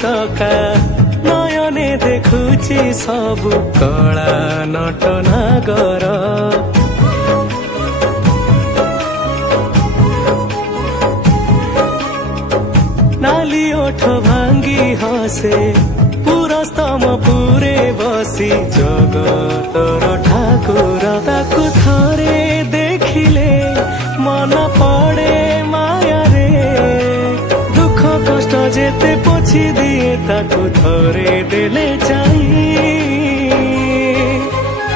चका नयने देखुची सबु कला नटनागर नाली ओठ भांगी हसे पुरस्तम पुरे बसी जगतर ठाकुर ताकु थरे देखिले मन पड़े माया रे दुख कष्ट जेते पोछि दिए ताकु थरे देले चाहि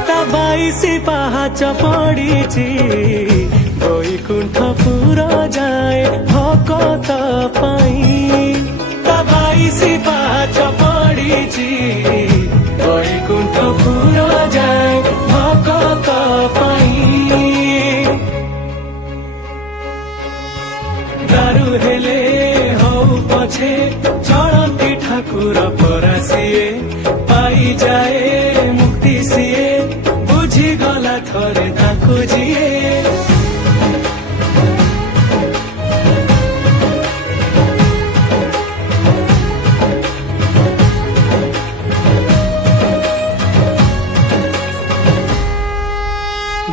ता 22 पाहाच पड़ीची बैकुंठपुर जाए भकत पाई ता 22 पाहाच पड़ीची बैकुंठपुर जाए भकत पाई दारु हेले हौ पछे चढ़ती ठाकुर परासिए पाई जाए मुक्ति सिए बुझी गला थरे ताकु जिए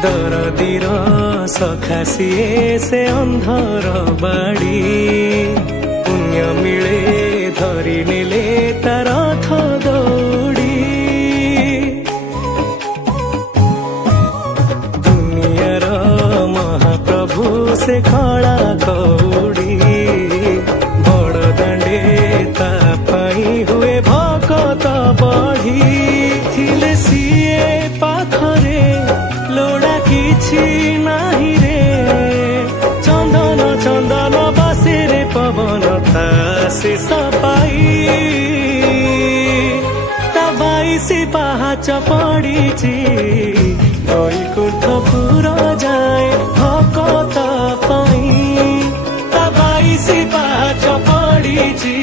दरदीर सखासिए से अंधर बाड़ी पुण्य मिले धरी नेले तार रथ दौड़ी दुनियार महाप्रभु से खड़ा कौड़ी बड़ दांडे ता पाई हुए भकत बढ़ी थिले सिए पाखरे लोड़ा किछि नाही रे चंदन चंदन बसे रे पवन ता शेष पाई ता 22 पाहाच पड़ीची बैकुंठपुर जाए भकत पाई ता 22 पाहाच पड़ीची